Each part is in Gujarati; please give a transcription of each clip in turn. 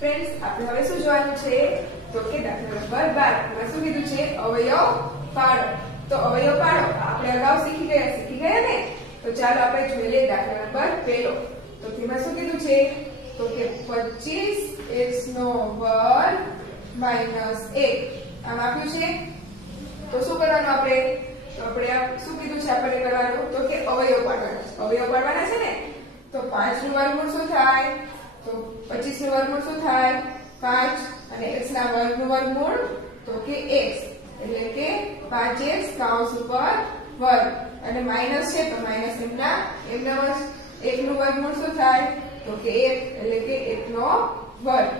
फ्रेंड्स આપણે હવે શું જોવાનું છે તો કે દાખલા નંબર 12 માં શું કીધું છે અવયવ પાડો તો અવયવ પાડો આપણે અગાઉ શીખી ગયા ને તો ચાલો આપણે જોઈ લઈએ દાખલા નંબર 1 તો તેમાં શું કીધું છે તો કે 25x નો વર્ગ માઈનસ 1 આમ આપ્યું છે તો શું કરવાનું આપણે તો આપણે શું કીધું છે આપણે કરવાનું તો કે અવયવ પાડવાના છે ને તો 5 નું વર્ગમૂળ શું થાય तो 25 નું વર્ગમૂળ શું થાય 5 અને x ના વર્ગનું વર્ગમૂળ તો કે x એટલે કે 5x કૌંસ ઉપર વર્ગ અને માઈનસ છે તો માઈનસ એમના 1 નું વર્ગમૂળ શું થાય તો કે 1 એટલે કે 1 નો વર્ગ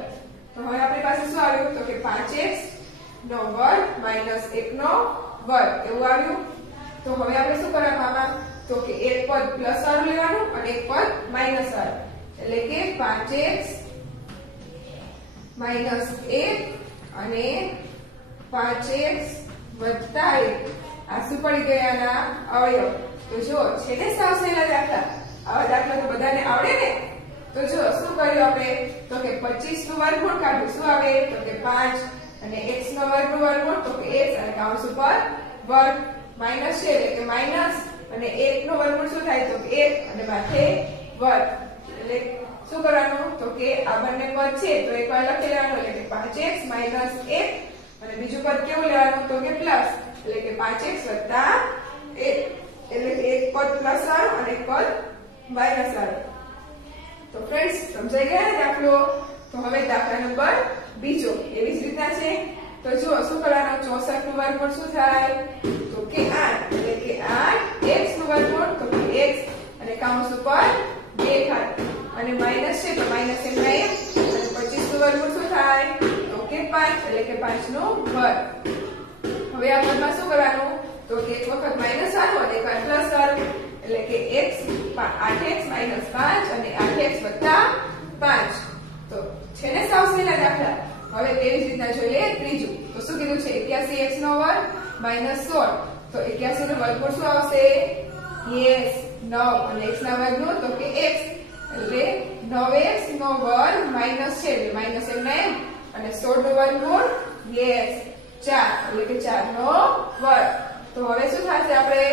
તો હવે આપણી પાસે શું આવ્યું તો કે 5x નો વર્ગ માઈનસ 1 નો વર્ગ એવું આવ્યું તો હવે આપણે શું કરવાનું આમાં તો કે એક પદ પ્લસ વાળું લેવાનું અને એક પદ માઈનસ વાળું એટલે કે 5x માઈનસ 1 અને 5x વત્તા 1 આ શું પડી ગયાના અવયવ તો જો છે ને સાવ સહેલા દાખલા આવા દાખલા તો બધાને આવડે ને તો જો શું કર્યું આપણે તો કે 25 નું વર્ગમૂળ કાઢ્યું શું આવે તો કે 5 અને x નો વર્ગનું વર્ગમૂળ તો કે x અને કૌંસ ઉપર વર્ગ માઈનસ છે એટલે કે માઈનસ અને 1 નો વર્ગમૂળ શું થાય તો કે 1 અને માથે વર્ગ એટલે શું કરવાનું તો કે આ બંને પદ છે તો એકવાર લખી લેવાનું એટલે કે 5x - 1 અને બીજું પદ કેવું લેવાનું તો કે પ્લસ એટલે કે 5x + 1 એટલે કે એક પદ પ્લસ વાળું અને એક પદ માઈનસ વાળું તો ફ્રેન્ડ્સ સમજાઈ ગયા ને દાખલો તો હવે દાખલા નંબર 2 એવી જ રીતના છે તો જો શું કરવાનું 64 નું વર્ગમૂળ શું થાય તો કે 8 એટલે કે 8x નું વર્ગમૂળ તો કે x અને કૌંસ ઉપર 2 ઘાત અને માઈનસ છે તો માઈનસ એમના 1 અને 25 નું વર્ગમૂળ શું થાય તો કે 5 એટલે કે 5 નો વર્ગ હવે આ પદમાં શું કરવાનું તો કે એક વખત માઈનસ વાળું અને એકવાર પ્લસ વાળું એટલે કે x 8x - 5 અને 8x + 5 તો છે ને સાવ સહેલા દાખલા હવે તેવી જ રીતના જોઈએ લે ત્રીજું તો શું કીધું છે 81x નો વર્ગ -16 તો 81 નું વર્ગમૂળ શું આવશે yes 9 અને x ના વર્ગનું તો કે x એટલે 9x નો વર્ગ માઈનસ છે એટલે માઈનસ એમના એમ અને 16 નું વર્ગમૂળ yes 4 એટલે કે 4 નો વર્ગ તો હવે શું થશે આપણે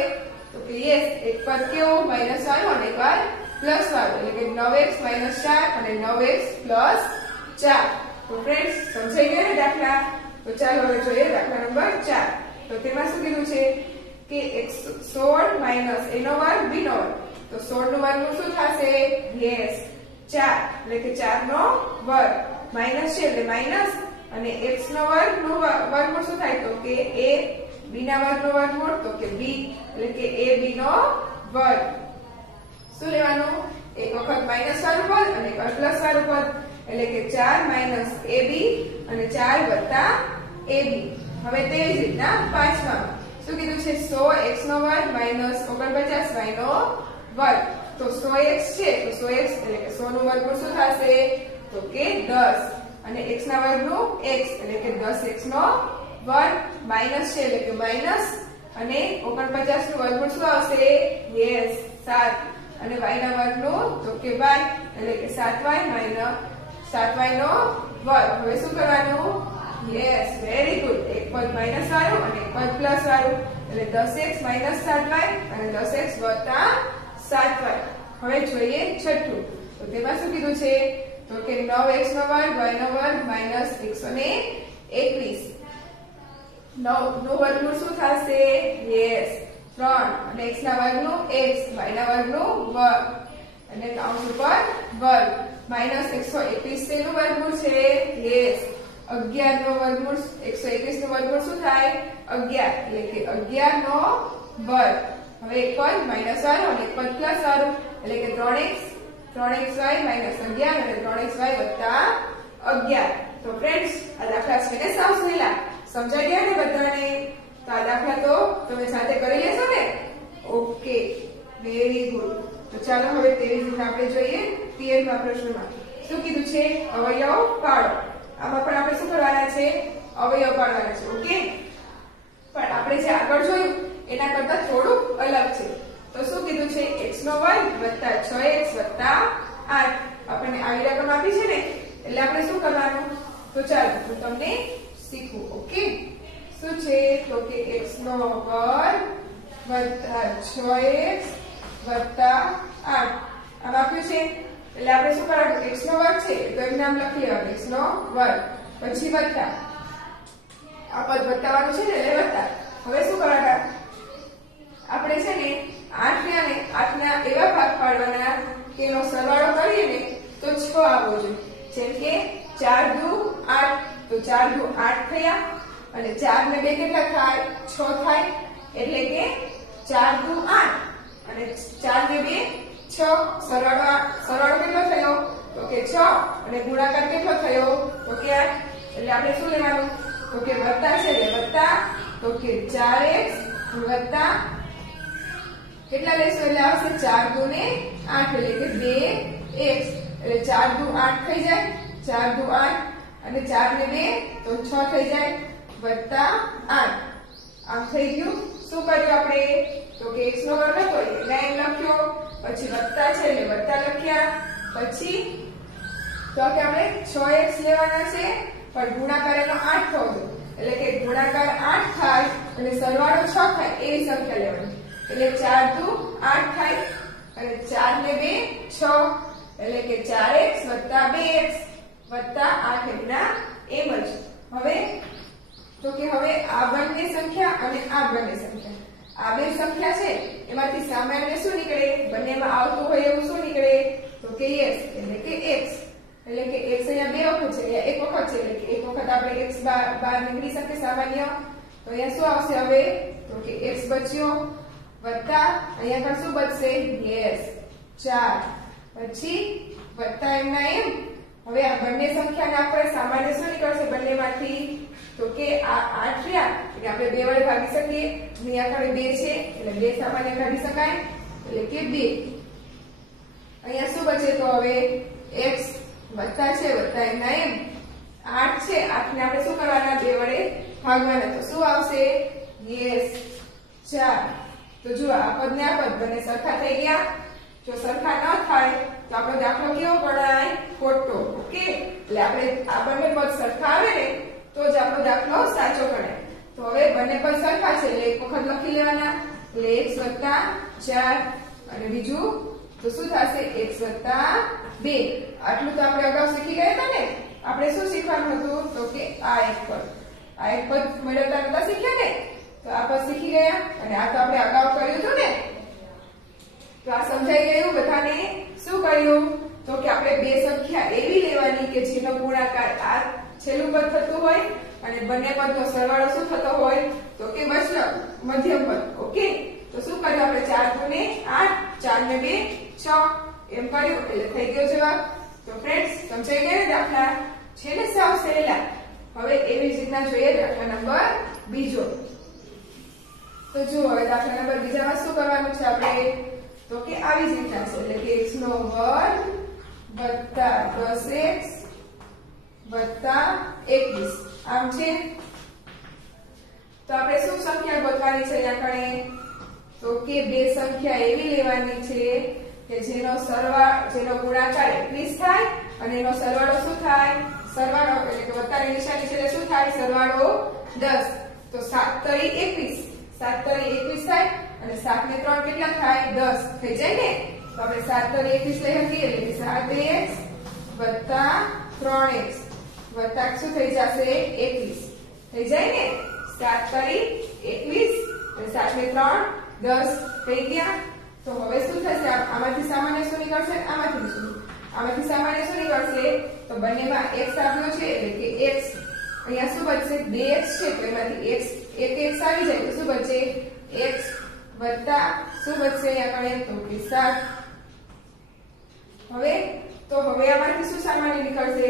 તો કે yes એક પદ કેવું માઈનસ વાળું અને એકવાર પ્લસ વાળું એટલે કે 9x - 4 અને 9x + 4 તો ફ્રેન્ડ્સ સમજાઈ ગયા ને દાખલા તો ચાલો હવે જોઈએ દાખલા નંબર 4 તો તેમાં શું કીધું છે કે 16 - a નો વર્ગ b નો વર્ગ તો 16 નું વર્ગમૂળ શું થશે yes 4 એટલે કે 4 નો વર્ગ માઈનસ છે એટલે માઈનસ અને x નો વર્ગ નું વર્ગમૂળ શું થાય તો કે a b ના વર્ગનું વર્ગમૂળ તો કે b એટલે કે ab નો વર્ગ શું લેવાનું એક વખત માઈનસ વાળું પદ અને એક વખત પ્લસ વાળું પદ એટલે કે 4 - ab અને 4 + ab હવે તેવી જ રીતના પાંચમાં શું કીધું છે 100x નો વર્ગ - 49y નો વર્ગ તો 100x છે તો 100x એટલે કે 100 નું વર્ગમૂળ શું થશે તો કે 10 અને x ના વર્ગનું x એટલે કે 10x નો વર્ગ માઈનસ છે એટલે કે માઈનસ અને 49 નું વર્ગમૂળ શું આવશે yes 7 અને y ના વર્ગનું તો કે y એટલે કે 7y - 7y નો વર્ગ હવે શું કરવાનું yes વેરી ગુડ એક પદ માઈનસ વાળું અને એક પદ પ્લસ વાળું એટલે 10x - 7y અને 10x + 7y હવે જોઈએ છઠ્ઠું તો તેમાં શું કીધું છે તો કે 9x નો વર્ગ y નો વર્ગ -121 9 નું વર્ગમૂળ શું થશે yes 3 અને x ના વર્ગનું x y ના વર્ગનું વર્ગ અને કૌંસ ઉપર વર્ગ -121 તેનું વર્ગમૂળ છે yes 11 નો વર્ગમૂળ 121 નું વર્ગમૂળ શું થાય 11 એટલે કે 11 નો વર્ગ હવે એક પદ માઈનસ વાળું અને એક પદ પ્લસ વાળું એટલે કે 3xy - 11 અને 3xy + 11 તો ફ્રેન્ડ્સ આ દાખલા છે ને સાવ સહેલા સમજાઈ ગયા ને બધાને તો આ દાખલા તો તમે સાથે કરી લેશો ને ઓકે વેરી ગુડ તો ચાલો હવે તેવી જ રીતે આપણે જોઈએ 13મા પ્રશ્નમાં શું કીધું છે અવયવ પાડો આમાં પણ આપણે શું કરવાના છે અવયવ પાડવાના છે ઓકે પણ આપણે જે આગળ જોયું એના કરતા થોડું અલગ છે તો શું કીધું છે x નો વર્ગ + 6x + 8 આપણને આવી રકમ આપી છે ને એટલે આપણે શું કરવાનું? તો ચાલો હું તમને શીખવું. ઓકે, શું છે તો કે x નો વર્ગ વત્તા 6x વત્તા 8 આમ આપ્યું છે. એટલે આપણે શું કરવાનું? x નો વર્ગ છે તો એનું નામ લખી લેવાનું, x નો વર્ગ, પછી વત્તા આ પદ વત્તાવાનું છે ને એટલે વત્તા. હવે શું કરવાના? આપણે છે ને 8 ના એવા ભાગ પાડવાના કે એનો સરવાળો કરીએ ને તો 6 આવવો જોઈએ. જેમ કે 4 દુ 8, તો 4 દુ 8 થયા અને 4 ને 2 કેટલા થાય? 6 થાય. એટલે કે 4 દુ 8 અને 4 ને 2 6. સરવાળો કેટલો થયો? તો કે 6 અને ગુણાકાર કેટલો થયો? તો કે 8. એટલે આપણે શું લેવાનું? તો કે વત્તા છે એટલે વત્તા, તો કે 4x વત્તા કેટલા લેશો? એટલે આવશે 4 દુ ને 8 એટલે કે 2x. એટલે 4 દુ 8 થઈ જાય, 4 દુ 8 અને 4 ને 2 તો 6 થઈ જાય વત્તા 8. આમ થઈ ગયું. શું કર્યું આપણે? તો કે x નો વર્ગ હતો એટલે એમ લખ્યો, પછી વત્તા છે એટલે વત્તા લખ્યા, પછી તો કે આપણે 6x લેવાના છે પણ ગુણાકાર એનો 8 થવો જોઈએ. એટલે કે ગુણાકાર 8 થાય અને સરવાળો 6 થાય એવી સંખ્યા લેવાની. એટલે 4 દુ 8 થાય અને 4 ને 2 6 એટલે કે 4x વત્તા 2x વત્તા 8 એમના એમ જ. હવે તો કે હવે આ બંને સંખ્યા અને આ બંને સંખ્યા, આ બે સંખ્યા છે એમાંથી સામાન્ય શું નીકળે? બંનેમાં આવતું હોય એવું શું નીકળે? તો કે s એટલે કે x. એટલે કે x અહીંયા બે વખત છે, અહીંયા એક વખત છે એટલે કે એક વખત આપણે x બહાર નીકળી શકે સામાન્ય. તો અહીંયા શું આવશે હવે? તો કે x બચ્યો વત્તા અહીંયા પણ શું બચશે? yes 4 પછી વત્તા એમના એમ. હવે આ બંને સંખ્યાને આપણે સામાન્ય શું નીકળશે બંનેમાંથી? તો કે આ 8 રહ્યા એટલે આપણે 2 વડે ભાગી શકીએ. અહીંયા ખાલી 2 છે એટલે 2 સામાન્ય કાઢી શકાય એટલે કે 2. અહીંયા શું બચે? તો હવે x વત્તા છે વત્તા એમના એમ 8 છે, 8 ને આપણે શું કરવાના? 2 વડે ભાગવાના. તો શું આવશે? yes 4. તો જો આ પદ ને આ પદ બંને સરખા થઈ ગયા. જો સરખા ન થાય તો આપણો દાખલો કેવો ગણાય? ખોટો. ઓકે, એટલે આપણે આ બંને પદ સરખા આવે ને તો જ આપણો દાખલો સાચો ગણાય. તો હવે બંને પદ સરખા છે એટલે એક વખત લખી લેવાના. એટલે x વત્તા 4 અને બીજું તો શું થશે? x વત્તા 2. આટલું તો આપણે અગાઉ શીખી ગયા હતા ને. આપણે શું શીખવાનું હતું? તો કે આ એક પદ મેળવતા નતા શીખ્યા ને, તો આ પદ શીખી ગયા અને આ તો આપણે અગાઉ કર્યું હતું ને. તો આ સમજાઈ ગયું બધાને? શું કર્યું? તો કે આપણે બે સંખ્યા એવી લેવાની કે જેનો ગુણાકાર આ છેલ્લું પદ થતું હોય અને બંને પદનો સરવાળો શું થતો હોય? તો કે મધ્યમ પદ. ઓકે, તો શું કર્યું આપણે? 4 દુ ને 8, 4 ને 2 6 એમ કર્યું એટલે થઈ ગયો જવાબ. તો ફ્રેન્ડ્સ સમજાઈ ગયા ને દાખલા? છે ને સાવ સહેલા. હવે એવી જ રીતના જોઈએ દાખલા નંબર બીજો. તો જુઓ હવે દાખલા નંબર બીજામાં શું કરવાનું છે આપણે? તો કે આવી જ રીતના છે એટલે કે x નો વર્ગ વત્તા 10x વત્તા 21 આમ છે. તો આપણે શું સંખ્યા ગોતવાની છે અહીંયા કણે? તો કે બે સંખ્યા એવી લેવાની છે કે જેનો ગુણાકાર 21 થાય અને એનો સરવાળો શું થાય? સરવાળો એટલે કે વત્તાની નિશાની છે એટલે શું થાય? સરવાળો 10. તો 7 તરી 21, 7 તરી 21 થાય અને 7 ને 3 કેટલા થાય? 10 થઈ જાય ને. તો આપણે 7 તરી 21 લઈ શકીએ એટલે 7x વત્તા 3x વત્તા શું થઈ જશે? 21 થઈ જાય ને. 7 તરી 21 અને 7 ને 3 10 થઈ ગયા. તો હવે શું થશે? આમાંથી સામાન્ય શું નીકળશે? આમાંથી સામાન્ય શું નીકળશે? તો બંનેમાં x આવ્યો છે એટલે કે x. અહીંયા શું બચશે? 2x છે તો એમાંથી x એક x આવી જાય તો શું બચે? x વત્તા શું બચશે અહીંયા કણે? તો કે 7. હવે આમાંથી શું સામાન્ય નીકળશે?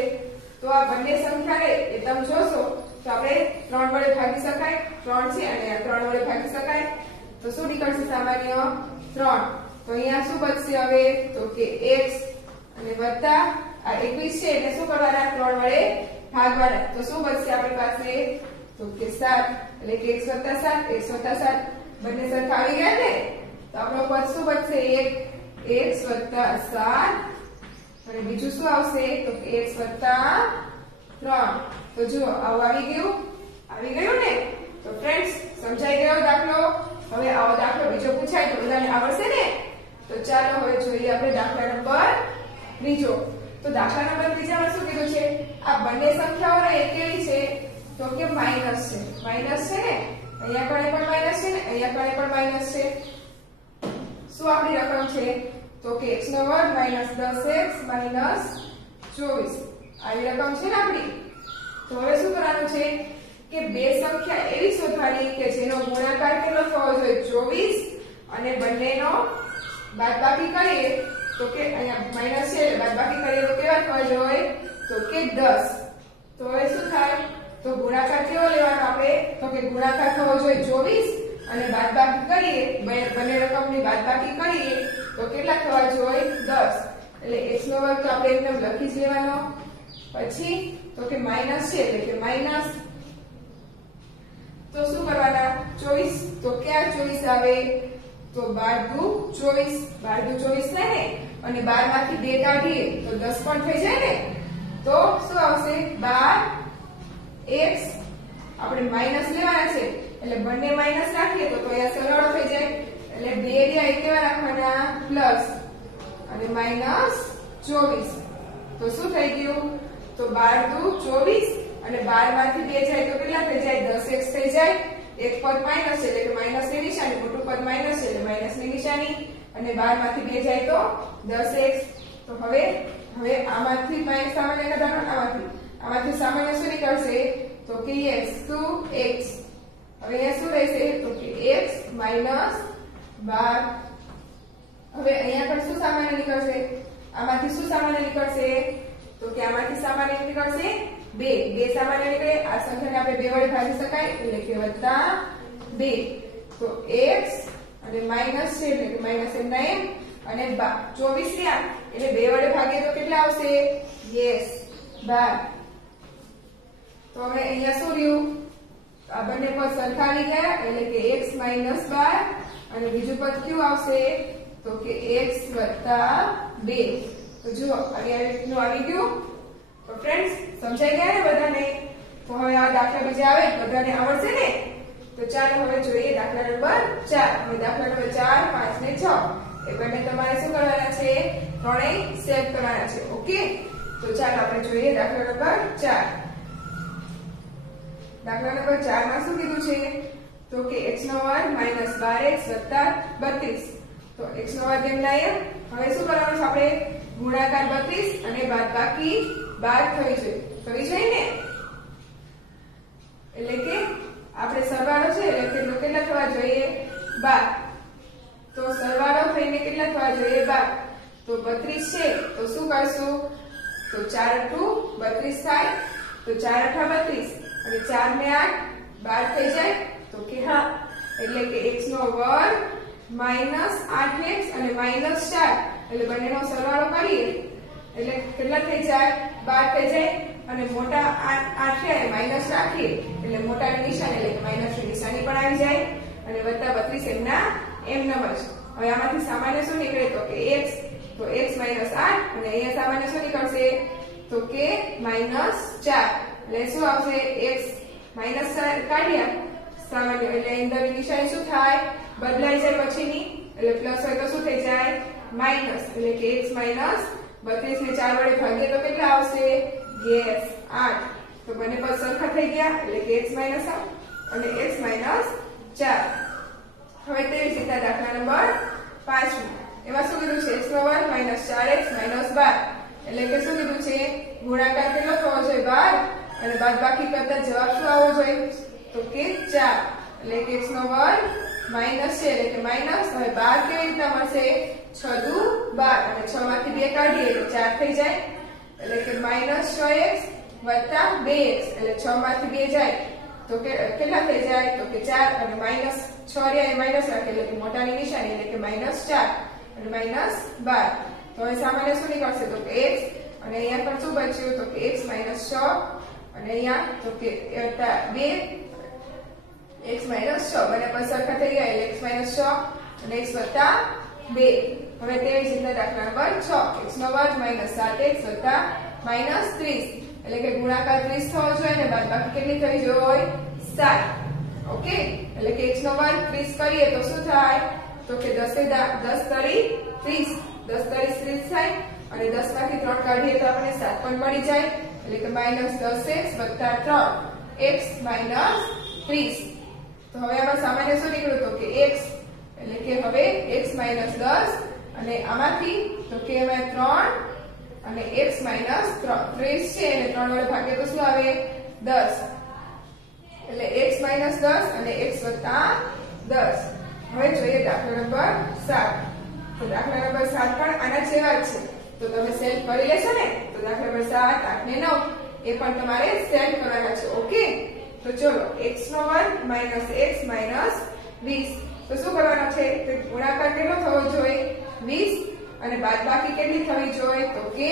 તો આ બંને સંખ્યા રે એ તમે જોશો તો આપણે 3 વડે ભાગી શકાય. 3 છે અને આ 3 વડે ભાગી શકાય તો શું નીકળશે સામાન્ય? 3. તો અહીંયા શું બચશે હવે? તો કે x અને વત્તા આ 21 છે એટલે શું કરવાના? 3 વડે ભાગવાના. તો શું બચશે આપણી પાસે? તો કે 7 એટલે કે x વત્તા 7, x વત્તા 7 બંને સરખા આવી ગયા ને. તો આપણો પદ શું બચશે? 1 x વત્તા 7 અને બીજું શું આવશે તો x + 3. તો જુઓ આવું આવી ગયું ને. તો ફ્રેન્ડ્સ સમજાઈ ગયો દાખલો. હવે આવો દાખલો બીજો પૂછાય તો બધાને આવડશે ને. તો ચાલો હવે જોઈએ આપણે દાખલા નંબર ત્રીજો. તો દાખલા નંબર ત્રીજામાં શું કીધું છે? આ બંને સંખ્યાઓ એ કેવી છે તો કે માઈનસ છે. માઈનસ છે ને, અહીંયા પણ માઈનસ છે ને અહીંયા પણ માઈનસ છે. શું આપણી રકમ છે તો કે x² - 10x - 24 આવી રકમ છે ને આપણી. તો હવે શું કરવાનું છે કે બે સંખ્યા એવી શોધવાની કે જેનો ગુણાકાર કેટલો થવો જોઈએ 24 અને બંનેનો બાદબાકી કરીએ તો કે અહીંયા માઈનસ છે એટલે બાદબાકી કરીએ તો કેવા થવા જોઈએ તો કે 10. તો હવે શું થાય તો ગુણાકાર કેવો લેવાનો આપણે તો કે ગુણાકાર થવો જોઈએ 24 અને બાદબાકી કરીએ બંને રકમની બાદબાકી કરીએ તો કેટલા થવા જોઈએ 10. એટલે x² તો આપણે એકદમ લખી જ લેવાનો. પછી તો કે માઈનસ છે એટલે કે માઈનસ. તો શું કરવાના 24 તો ક્યાં 24 આવે તો 12 દુ 24 12 દુ 24 થાય ને અને 12 માંથી 2 કાઢીએ તો 10 પણ થઈ જાય ને. તો શું આવશે 12x આપણે માઈનસ લેવાના છે એટલે બંને માઈનસ રાખીએ તો અહીંયા સરવાળો થઈ જાય એટલે 2 રહ્યા કેવા રાખવાના પ્લસ અને માઈનસ 24. તો શું થઈ ગયું તો 12 દુ 24 અને 12 માંથી 2 જાય તો કેટલા થઈ જાય 10x થઈ જાય. એક પદ માઈનસ છે એટલે કે માઈનસ ની નિશાની, મોટું પદ માઈનસ છે એટલે માઈનસ ની નિશાની અને 12 માંથી 2 જાય તો 10x. તો હવે આમાંથી સામાન્ય કાઢવાનો. આમાંથી સામાન્ય શું નીકળશે તો કે x to x. હવે અહીંયા શું રહેશે તો કે x - 12. હવે અહીંયા પણ શું સામાન્ય નીકળશે? આમાંથી શું સામાન્ય નીકળશે તો કે આમાંથી સામાન્ય નીકળશે 2 સામાન્ય નીકળે. આ સંખ્યાને આપણે 2 વડે ભાગી શકાય એટલે કે +2. તો x અને માઈનસ છે એટલે કે માઈનસ એમના એમ અને 24 રહ્યા એટલે 2 વડે ભાગીએ તો કેટલા આવશે yes 12. તો હવે અહીંયા શું રહ્યું આ બંને પદ સરખા આવી ગયા એટલે કે x - 12 અને બીજું પદ કયું આવશે તો કે x + 2. તો જુઓ અહીંયા આવી ગયું. તો ફ્રેન્ડ્સ સમજાઈ ગયા ને બધાને. તો હવે આ દાખલા બીજા આવે બધાને આવડશે ને. તો ચાલો હવે જોઈએ દાખલા નંબર 4. હવે દાખલા નંબર 4 5 ને 6 એ બંને તમારે શું કરવાના છે ત્રણેય સેટ કરવાના છે. ઓકે તો ચાલો આપણે જોઈએ દાખલા નંબર 4. દાખલા નંબર 4 માં શું કીધું છે તો કે x² - 12x + 32. તો x² એમના એમ. હવે શું કરવાનું છે આપણે ગુણાકાર 32 અને બાદબાકી 12 થવી જોઈએ ને. એટલે કે આપણે સરવાળો છે એટલે કેટલા થવા જોઈએ 12. તો સરવાળો થઈને કેટલા થવા જોઈએ 12. તો 32 છે તો શું કરશું તો 4 * 32 થાય. તો 4 * 8 = 32 અને 4 ને 8 12 થઈ જાય. તો કે હા એટલે કે x² - 8x અને -4 એટલે બંનેનો સરવાળો કરીએ એટલે કેટલા થઈ જાય 12 થઈ જાય. અને મોટા 8 છે માઈનસ રાખીએ એટલે મોટાની નિશાની એટલે કે માઈનસની નિશાની પણ આવી જાય અને +32 એમના એમનામ જ. હવે આમાંથી સામાન્ય શું નીકળે તો કે x. તો x - 8 અને અહીંયા સામાન્ય શું નીકળશે તો કે -4 એટલે શું આવશે x -4 કાઢ્યા સામાન્ય એટલે અંદરની નિશાની શું થાય બદલાઈ જાય પછીની એટલે પ્લસ હોય તો શું થઈ જાય માઈનસ. એટલે કે x - 32 ને 4 વડે ભાગીએ તો કેટલા આવશે yes 8. તો બંને પદ સરખા થઈ ગયા એટલે કે x - 8 અને x - 4. હવે તેવી જ રીતે દાખલા નંબર 5 એમાં શું કીધું છે x² - 4x - 12 એટલે કે શું કીધું છે ગુણાકાર કેટલો થવો જોઈએ 12 અને બાદબાકી કરતા જવાબ શું આવવો જોઈએ તો કે 4. એટલે કે x² માઈનસ છે એટલે કે માઈનસ. હવે 12 કેવી રીતના મળશે 6 દુ 12 અને 6 માંથી 2 કાઢીએ એટલે 4 થઈ જાય. એટલે કે -6x + 2x એટલે 6 માંથી 2 જાય તો કેટલા થઈ જાય તો કે 4 અને -6 રહ્યા એ માઈનસ રાખે એટલે કે મોટાની નિશાની એટલે કે -4 અને -12. તો હવે સામાન્ય શું નીકળશે તો કે x અને અહીંયા પણ શું બચ્યું તો કે x - 6 અને અહીંયા તો કે 2 x - 6 બંને પણ સરખા થઈ ગયા એટલે x - 6 અને x + 2. હવે તેવી જ રીતના દાખલા નંબર 6 x નો વર્ગ માઈનસ 7x વત્તા માઈનસ 30 એટલે કે ગુણાકાર 30 થવો જોઈએ અને બાદબાકી કેટલી થવી જોઈએ 7 ઓકે એટલે કે x નો વર્ગ 30 કરીએ તો શું થાય તો કે 10 તરી 30 10 તરી 30 થાય અને 10 માંથી 3 કાઢીએ તો આપણને 7 પણ મળી જાય એટલે કે માઈનસ 10x વત્તા 3x માઈનસ 30 તો હવે આમાં સામાન્ય શું નીકળ્યું તો કે x એટલે કે હવે x માઈનસ 10 અને આમાંથી તો કે એમાં 3 અને x માઈનસ 30 છે અને 3 વડે ભાગીએ તો શું આવે 10 એટલે x માઈનસ 10 અને x વત્તા 10 હવે જોઈએ દાખલા નંબર 7 તો દાખલા નંબર 7 પણ આના જેવા જ છે તો તમે સેલ્ફ કરી લેશો ને તો દાખલા નંબર 7 8 ને 9 એ પણ તમારે સેલ્ફ કરવાના છે ઓકે તો ચલો x નો વર્ગ માઈનસ x માઈનસ 20 તો શું કરવાનો છે તો ગુણાકાર કેટલો થવો જોઈએ 20 અને બાદબાકી કેટલી થવી જોઈએ તો કે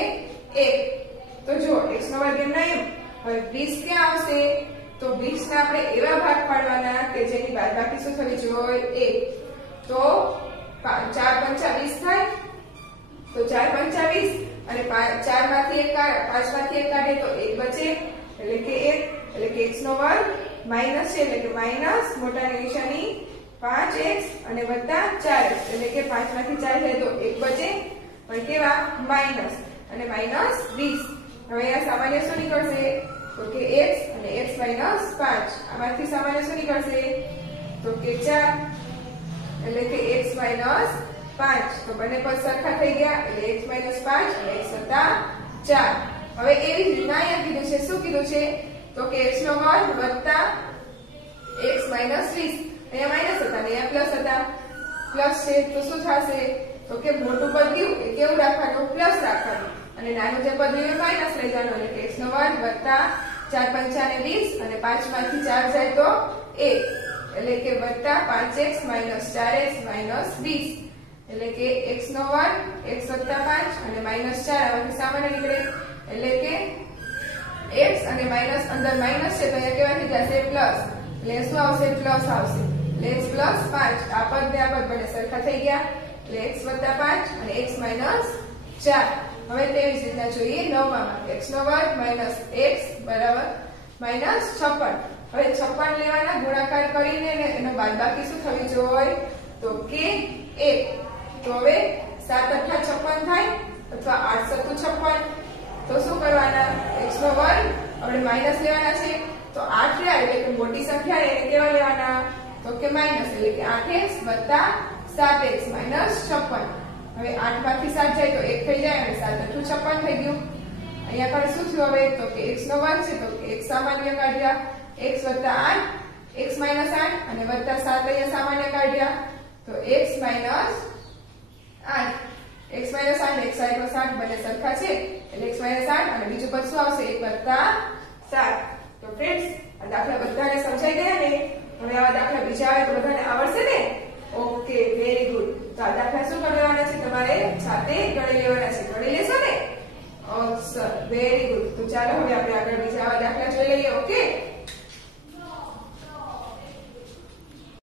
1 તો જો x નો વર્ગ એમ નહીં હવે 20 ક્યાં આવશે તો 20 ને આપણે એવા ભાગ પાડવાના કે જેની બાદબાકી શું થવી જોઈએ 1 તો 4 પંચા 20 થાય તો 4 પંચા 20 અને 4 માંથી 1 5 માંથી 1 કાઢીએ તો 1 બચે એટલે કે 1 એટલે કે x નો વર્ગ માઈનસ છે એટલે કે માઈનસ મોટાની નિશાની 5x અને વત્તા 4x એટલે કે 5 માંથી 4 જાય તો 1 બચે પણ કેવા માઈનસ અને માઈનસ 20 હવે આ સામાન્ય શું નીકળશે તો કે x અને x માઈનસ 5 આમાંથી સામાન્ય શું નીકળશે તો કે 4 એટલે કે x માઈનસ 5 તો બંને પદ સરખા થઈ ગયા એટલે x માઈનસ 5 અને x વત્તા 4 હવે એવી જ રીતના અહીંયા કીધું છે શું કીધું છે તો કે x નો વર્ગ વત્તા x માઈનસ 20 અહીંયા માઈનસ હતા અને અહીંયા પ્લસ હતા પ્લસ છે તો શું થશે તો કે મોટું પદ કયું એ કેવું રાખવાનું પ્લસ રાખવાનું અને નાનું જે પદ એ માઈનસ લઈ જવાનું એટલે કે x નો વર્ગ વત્તા 4 પંચા ને 20 અને 5 માંથી 4 જાય તો 1 એટલે કે વત્તા 5x માઈનસ 4x માઈનસ 20 એટલે કે x નો વર્ગ x વત્તા 5 અને માઈનસ 4 આમાંથી સામાન્ય નીકળે એટલે કે x અને માઈનસ અંદર માઈનસ છે તો અહીંયા કેવાથી જશે પ્લસ એટલે શું આવશે પ્લસ આવશે એટલે x પ્લસ 5 આ પદ ને આ પદ બંને સરખા થઈ ગયા એટલે x વત્તા 5 અને x માઈનસ 4 હવે તેવી જ રીતના જોઈએ 9માં x નો વર્ગ માઈનસ x બરાબર માઈનસ 56 હવે 56 લેવાના ગુણાકાર કરીને એનો બાદબાકી શું થવી જોઈએ તો કે 1 તો હવે 7 અઠ્ઠા 56 થાય અથવા 8 સત્તુ 56 તો શું કરવાના x નો વર્ગ આપણે માઈનસ લેવાના છે તો 8 રહ્યા એટલે કે મોટી સંખ્યા એને કેવા લેવાના તો કે માઈનસ એટલે કે 8x વત્તા 7x માઈનસ 56 હવે 8 માંથી 7 જાય તો 1 થઈ જાય અને 7 અઠ્ઠું 56 થઈ ગયું અહીંયા પર શું થયું હવે તો કે x નો વર્ગ છે તો કે x સામાન્ય કાઢ્યા x વત્તા 8 x માઈનસ 8 અને વત્તા 7 અહીંયા સામાન્ય કાઢ્યા તો x minus 8 x minus 8 x side 7 બંને સરખા છે એટલે x માઈનસ 8 અને બીજું પદ શું આવશે 1 વત્તા 7 તો ફ્રેન્ડ્સ આ દાખલા બધાને સમજાઈ ગયા ને હવે આવા દાખલા બીજા આવે તો બધાને આવડશે ને ઓકે વેરી ગુડ તો આ દાખલા શું કરી લેવાના છે તમારે જાતે ગણી લેવાના છે ગણી લેશો ને ઓસમ વેરી ગુડ તો ચાલો હવે આપણે આગળ બીજા આવા દાખલા જોઈ લઈએ ઓકે